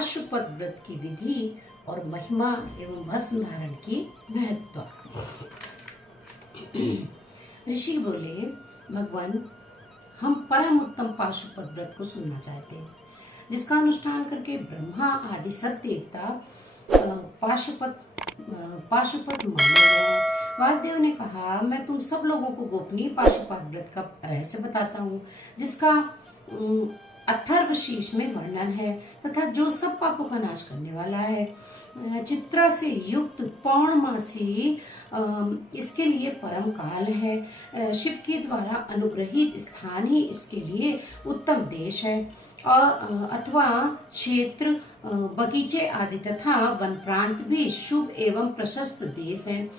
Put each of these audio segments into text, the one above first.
पाशुपत व्रत की विधि और महिमा एवं भस्म धारण की महत्व। ऋषि बोले, भगवान, हम परम उत्तम पाशुपत व्रत को सुनना चाहते हैं, जिसका अनुष्ठान करके ब्रह्मा आदि सब देवता पाशुपत माने गए हैं। वासुदेव ने कहा, मैं तुम सब लोगों को गोपनीय पाशुपत व्रत का रहस्य बताता हूँ, जिसका अथर्वशीष में वर्णन है तथा जो सब पापों का नाश करने वाला है। चित्रा से युक्त पौर्णमासी इसके लिए परम काल है। शिव के द्वारा अनुग्रहित स्थान ही इसके लिए उत्तम देश है, और अथवा क्षेत्र, बगीचे आदि तथा वन प्रांत भी शुभ एवं प्रशस्त देश है।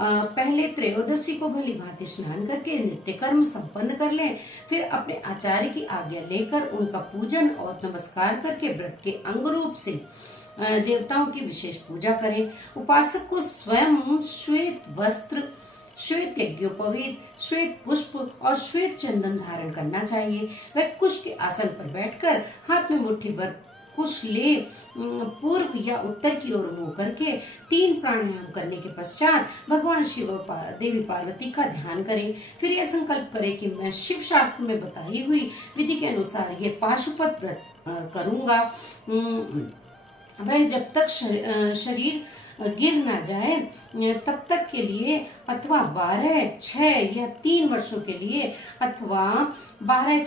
पहले त्रयोदशी को भली भांति स्नान करके नित्य कर्म संपन्न कर लें, फिर अपने आचार्य की आज्ञा लेकर उनका पूजन और नमस्कार करके व्रत के अंग रूप से देवताओं की विशेष पूजा करें। उपासक को स्वयं श्वेत वस्त्र, श्वेत यज्ञोपवीत, श्वेत पुष्प और श्वेत चंदन धारण करना चाहिए। वह कुश के आसन पर बैठकर हाथ में मुट्ठी भर कुश ले पूर्व या उत्तर की ओर मुंह करके 3 प्राणायाम करने के पश्चात भगवान शिव और देवी पार्वती का ध्यान करें। फिर यह संकल्प करें कि मैं शिव शास्त्र में बताई हुई विधि के अनुसार ये पाशुपत व्रत करूंगा। वह जब तक शरीर गिर ना जाए तब तक के लिए, अथवा 12, 6 या 3 वर्षों के लिए, अथवा 12,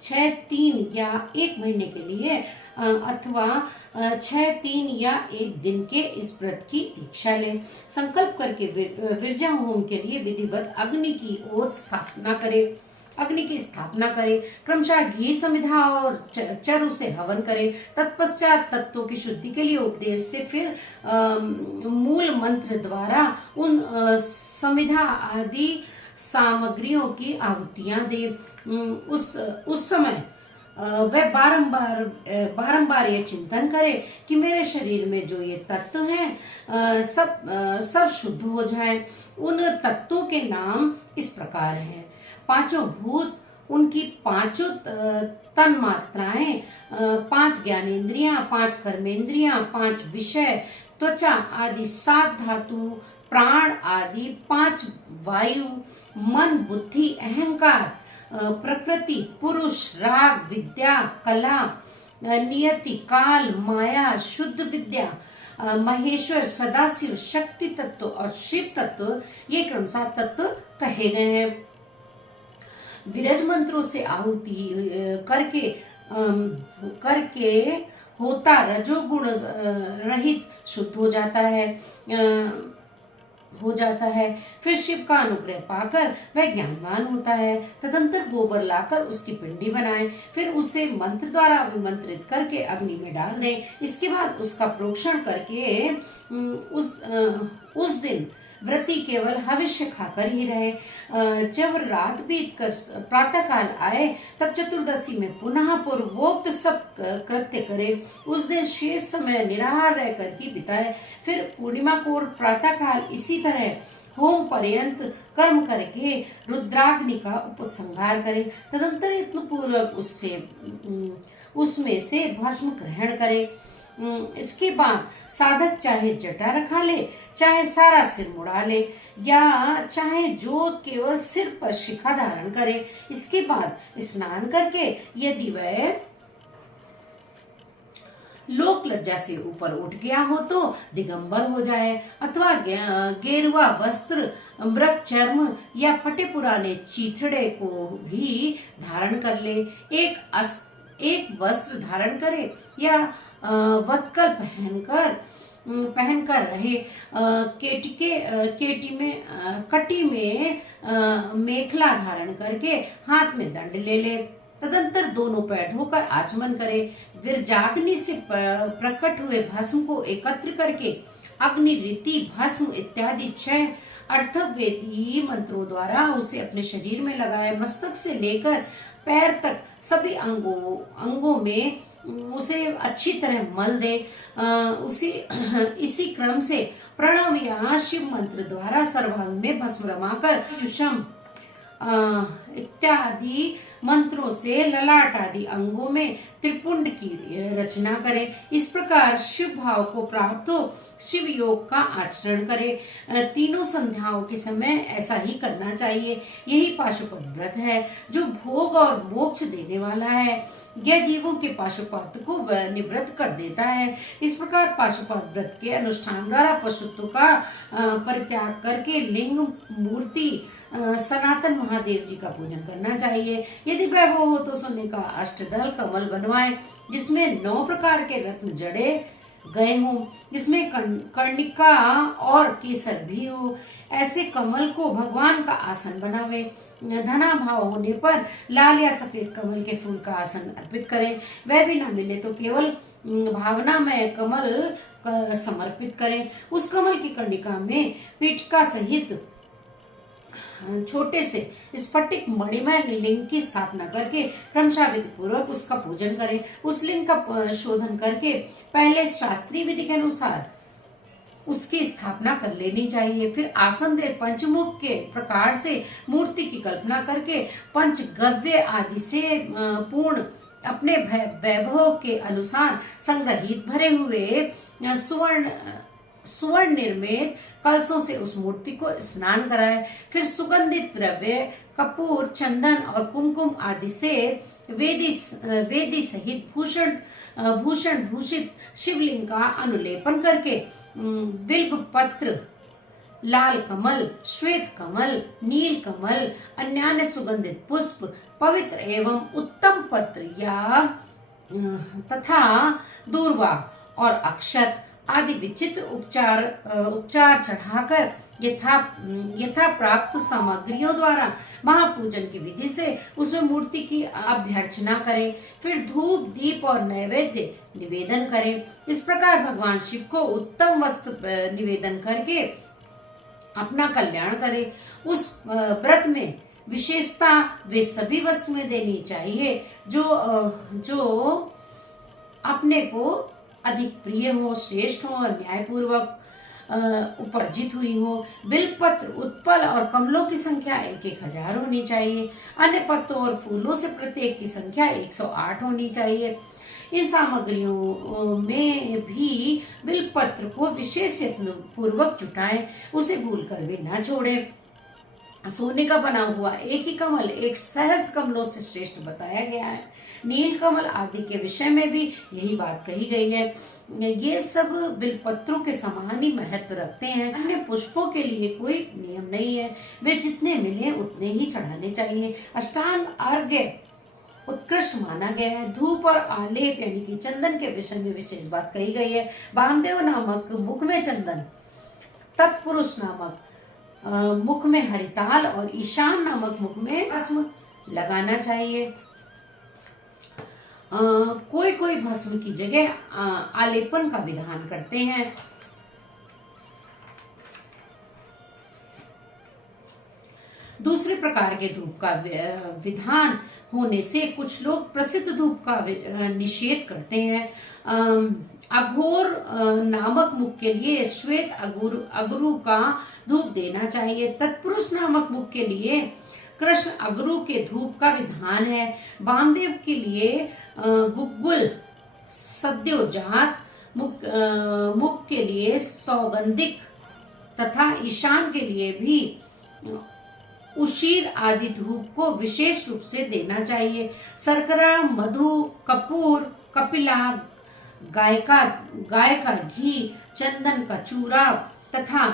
6, 3 या 1 महीने के लिए, अथवा 6, 3 या 1 दिन के इस व्रत की दीक्षा लें। संकल्प करके विरजा होम के लिए विधिवत अग्नि की स्थापना करे। क्रमशः घी समिधा और चरु से हवन करे। तत्पश्चात तत्वों की शुद्धि के लिए उपदेश से फिर मूल मंत्र द्वारा उन समिधा आदि सामग्रियों की आहुतियां दे। उस समय वह बारंबार ये चिंतन करे कि मेरे शरीर में जो ये तत्व हैं सब शुद्ध हो जाए। उन तत्वों के नाम इस प्रकार हैं: 5 भूत, उनकी 5 तन मात्राएं, 5 ज्ञानेन्द्रियां, 5 कर्मेंद्रियां, 5 विषय, त्वचा आदि 7 धातु, प्राण आदि 5 वायु, मन, बुद्धि, अहंकार, प्रकृति, पुरुष, राग, विद्या, कला, नियति, काल, माया, शुद्ध विद्या, महेश्वर, सदाशिव, शक्ति तत्व और शिव तत्व, ये क्रमशः तत्व कहे गए हैं। विरज मंत्रों से आहुति करके होता रजोगुण रहित शुद्ध हो जाता है। फिर शिव का अनुग्रह पाकर वह ज्ञानवान होता है। तदंतर गोबर लाकर उसकी पिंडी बनाएं, फिर उसे मंत्र द्वारा अभिमंत्रित करके अग्नि में डाल दें। इसके बाद उसका प्रोक्षण करके उस दिन व्रती केवल हविष्य खाकर ही रहे। जब रात बीतकर प्रातः काल आए तब चतुर्दशी में पुनः पूर्वोक्त सब कृत्य करे। उस दिन शेष समय निराहार रहकर ही बिताए। फिर पूर्णिमा को प्रातः काल इसी तरह होम पर्यंत कर्म करके रुद्राग्नि का उपसंहार करे। तदंतर यत्न पूर्वक उसमें से भस्म ग्रहण करे। इसके बाद साधक चाहे जटा रखा ले, चाहे सारा सिर मुड़ा ले, या चाहे जो केवल सिर पर शिखा धारण करे। इसके बाद स्नान करके यदि वह लोक लज्जा से ऊपर उठ गया हो तो दिगंबर हो जाए, अथवा गेरुआ वस्त्र, मृग चर्म या फटे पुराने चीथड़े को भी धारण कर ले। एक वस्त्र धारण करे या वत्कल पहनकर रहे। कटी में मेखला धारण करके हाथ में दंड ले ले। तदंतर दोनों पैर धोकर आचमन करे। विरजाग्नि से प्रकट हुए भस्म को एकत्र करके अग्नि, रीति, भस्म इत्यादि 6 अर्थवेदी मंत्रों द्वारा उसे अपने शरीर में लगाए। मस्तक से लेकर पैर तक सभी अंगों में उसे अच्छी तरह मल दे। इसी क्रम से प्रणव या शिव मंत्र द्वारा सर्वांग में भस्म रमाकर इत्यादि मंत्रों से ललाट आदि अंगों में त्रिपुंड की रचना करें। इस प्रकार शिव भाव को प्राप्त हो शिव योग का आचरण करें। तीनों संध्याओं के समय ऐसा ही करना चाहिए। यही पाशुपत व्रत है जो भोग और मोक्ष देने वाला है। यह जीवों के पाशुपत को निवृत्त कर देता है। इस प्रकार पाशुपत व्रत के अनुष्ठान द्वारा पशुत्व का परित्याग करके लिंग मूर्ति सनातन महादेव जी का पूजन करना चाहिए। यदि वैभव हो तो सोने का अष्टदल कमल बनवाएं जिसमें 9 प्रकार के रत्न जड़े गए हों, जिसमें कर्णिका और केसर भी हो। ऐसे कमल को भगवान का आसन बनावे। धना भाव होने पर लाल या सफेद कमल के फूल का आसन अर्पित करें। वह भी ना मिले तो केवल भावना में कमल समर्पित करें। उस कमल की कर्णिका में पीठिका सहित छोटे से स्फटिक मणिमय लिंग की स्थापना करके क्रमशः विधि पूर्वक उसका पूजन करें। उस लिंग का शोधन करके पहले शास्त्रीय विधि के अनुसार उसकी स्थापना कर लेनी चाहिए। फिर आसन दे पंचमुख के प्रकार से मूर्ति की कल्पना करके पंचगव्य आदि से पूर्ण अपने वैभव के अनुसार संग्रहित भरे हुए सुवर्ण निर्मित कलशों से उस मूर्ति को स्नान कराए। फिर सुगंधित द्रव्य कपूर, चंदन और कुमकुम आदि से वेदी सहित भूषण भूषित शिवलिंग का अनुलेपन करके बिल्व पत्र, लाल कमल, श्वेत कमल, नील कमल, अन्य सुगंधित पुष्प, पवित्र एवं उत्तम पत्र या तथा दूर्वा और अक्षत आदि विचित्र उपचार चढ़ाकर यथा प्राप्त सामग्रियों द्वारा महापूजन की विधि से उसमें मूर्ति की अभ्यर्चना करें। फिर धूप, दीप और नैवेद्य निवेदन करें। इस प्रकार भगवान शिव को उत्तम वस्त्र निवेदन करके अपना कल्याण करें। उस व्रत में विशेषता वे सभी वस्तुएं देनी चाहिए जो अपने को अधिक प्रिय हो, श्रेष्ठ हो और न्यायपूर्वक उपार्जित हुई हो। बिलपत्र, उत्पल और कमलों की संख्या 1000 होनी चाहिए। अन्य पत्तों और फूलों से प्रत्येक की संख्या 108 होनी चाहिए। इन सामग्रियों में भी बिलपत्र को विशेष यत्न पूर्वक जुटाएं, उसे भूलकर भी न छोड़े। सोने का बना हुआ एक ही कमल 1 सहस्त्र कमलों से श्रेष्ठ बताया गया है। नील कमल आदि के विषय में भी यही बात कही गई है। ये सब बिलपत्रों के समान ही महत्व रखते हैं। अन्य पुष्पों के लिए कोई नियम नहीं है, वे जितने मिले उतने ही चढ़ाने चाहिए। अष्टांग अर्घ्य उत्कृष्ट माना गया है। धूप और आलेप यानी कि चंदन के विषय में विशेष बात कही गई है। वामदेव नामक मुख में चंदन, तत्पुरुष नामक मुख में हरिताल और ईशान नामक मुख में भस्म लगाना चाहिए। कोई भस्म की जगह आलेपन का विधान करते हैं। दूसरे प्रकार के धूप का विधान होने से कुछ लोग प्रसिद्ध धूप का निषेध करते हैं। अघोर नामक मुख के लिए श्वेत अगरू का धूप देना चाहिए। तत्पुरुष नामक मुख के लिए कृष्ण अगरू के धूप का विधान है। वामदेव के लिए गुग्गुल सद्योजात, मुख के लिए सौगंधिक तथा ईशान के लिए भी उशीर आदि धूप को विशेष रूप से देना चाहिए। शर्करा, मधु, कपूर, कपिला, गाय का घी, चंदन का चूरा तथा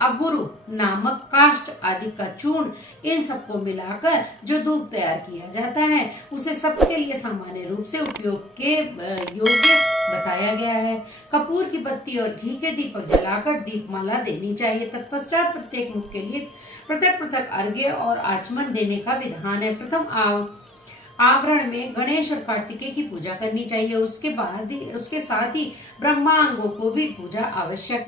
अगुरु नामक काष्ठ आदि का चूर्ण, इन सबको मिलाकर जो धूप तैयार किया जाता है उसे सबके लिए सामान्य रूप से उपयोग के योग्य बताया गया है। कपूर की बत्ती और घी के दीपक जलाकर दीपमाला देनी चाहिए। तत्पश्चात प्रत्येक मुख के लिए पृथक पृथक अर्घ्य और आचमन देने का विधान है। प्रथम आवरण में गणेश और कार्तिकेय की पूजा करनी चाहिए। उसके साथ ही ब्रह्मांगों को भी पूजा आवश्यक है।